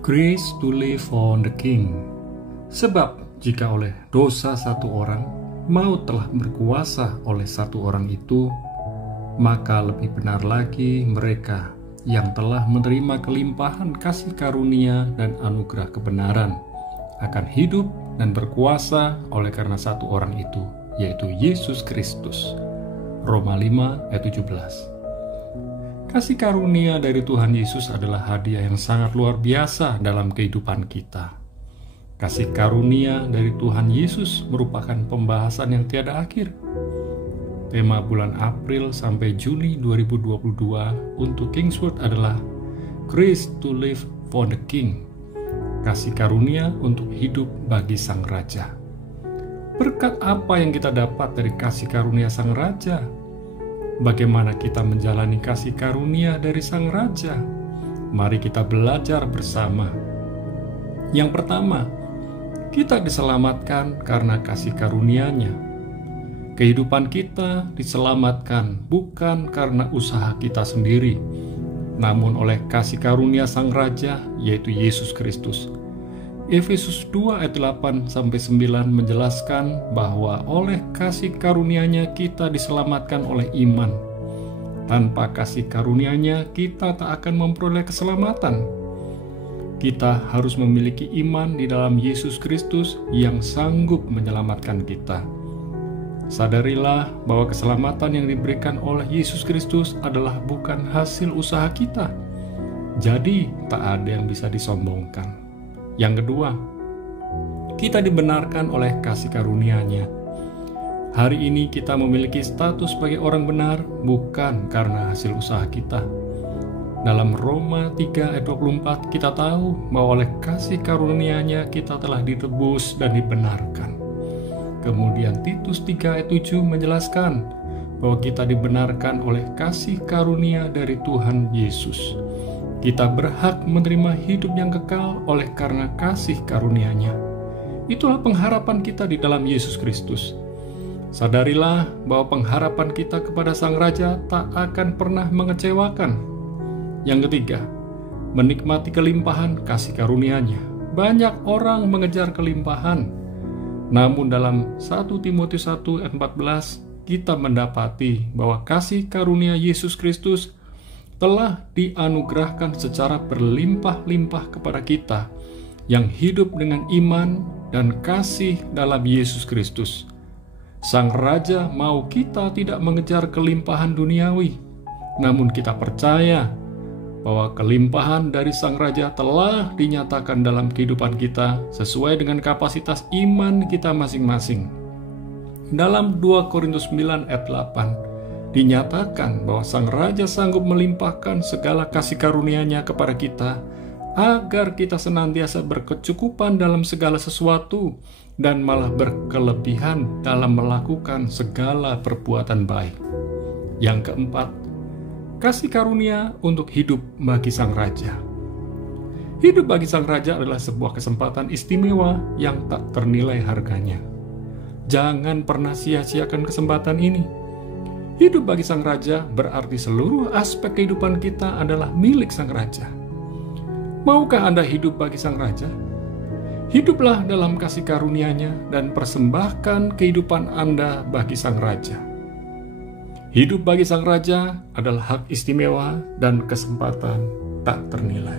Grace to live for the King. Sebab jika oleh dosa satu orang, maut telah berkuasa oleh satu orang itu, maka lebih benar lagi mereka yang telah menerima kelimpahan kasih karunia dan anugerah kebenaran akan hidup dan berkuasa oleh karena satu orang itu, yaitu Yesus Kristus. Roma 5 ayat 17. Kasih karunia dari Tuhan Yesus adalah hadiah yang sangat luar biasa dalam kehidupan kita. Kasih karunia dari Tuhan Yesus merupakan pembahasan yang tiada akhir. Tema bulan April sampai Juni 2022 untuk Kingsword adalah Grace to live for the King. Kasih karunia untuk hidup bagi Sang Raja. Berkat apa yang kita dapat dari kasih karunia Sang Raja? Bagaimana kita menjalani kasih karunia dari Sang Raja? Mari kita belajar bersama. Yang pertama, kita diselamatkan karena kasih karunia-Nya. Kehidupan kita diselamatkan bukan karena usaha kita sendiri, namun oleh kasih karunia Sang Raja, yaitu Yesus Kristus. Efesus 2 ayat 8-9 menjelaskan bahwa oleh kasih karunia-Nya kita diselamatkan oleh iman. Tanpa kasih karunia-Nya kita tak akan memperoleh keselamatan. Kita harus memiliki iman di dalam Yesus Kristus yang sanggup menyelamatkan kita. Sadarilah bahwa keselamatan yang diberikan oleh Yesus Kristus adalah bukan hasil usaha kita. Jadi tak ada yang bisa disombongkan. Yang kedua, kita dibenarkan oleh kasih karunia-Nya. Hari ini kita memiliki status sebagai orang benar bukan karena hasil usaha kita. Dalam Roma 3 ayat 24 kita tahu bahwa oleh kasih karunia-Nya kita telah ditebus dan dibenarkan. Kemudian Titus 3 ayat 7 menjelaskan bahwa kita dibenarkan oleh kasih karunia dari Tuhan Yesus. Kita berhak menerima hidup yang kekal oleh karena kasih karunia-Nya. Itulah pengharapan kita di dalam Yesus Kristus. Sadarilah bahwa pengharapan kita kepada Sang Raja tak akan pernah mengecewakan. Yang ketiga, menikmati kelimpahan kasih karunia-Nya. Banyak orang mengejar kelimpahan, namun dalam 1 Timotius 1 ayat 14 kita mendapati bahwa kasih karunia Yesus Kristus telah dianugerahkan secara berlimpah-limpah kepada kita yang hidup dengan iman dan kasih dalam Yesus Kristus. Sang Raja mau kita tidak mengejar kelimpahan duniawi, namun kita percaya bahwa kelimpahan dari Sang Raja telah dinyatakan dalam kehidupan kita sesuai dengan kapasitas iman kita masing-masing. Dalam 2 Korintus 9 ayat 8 dinyatakan bahwa Sang Raja sanggup melimpahkan segala kasih karunia-Nya kepada kita agar kita senantiasa berkecukupan dalam segala sesuatu dan malah berkelebihan dalam melakukan segala perbuatan baik. Yang keempat, kasih karunia untuk hidup bagi Sang Raja. Hidup bagi Sang Raja adalah sebuah kesempatan istimewa yang tak ternilai harganya. Jangan pernah sia-siakan kesempatan ini. Hidup bagi Sang Raja berarti seluruh aspek kehidupan kita adalah milik Sang Raja. Maukah Anda hidup bagi Sang Raja? Hiduplah dalam kasih karunia-Nya dan persembahkan kehidupan Anda bagi Sang Raja. Hidup bagi Sang Raja adalah hak istimewa dan kesempatan tak ternilai.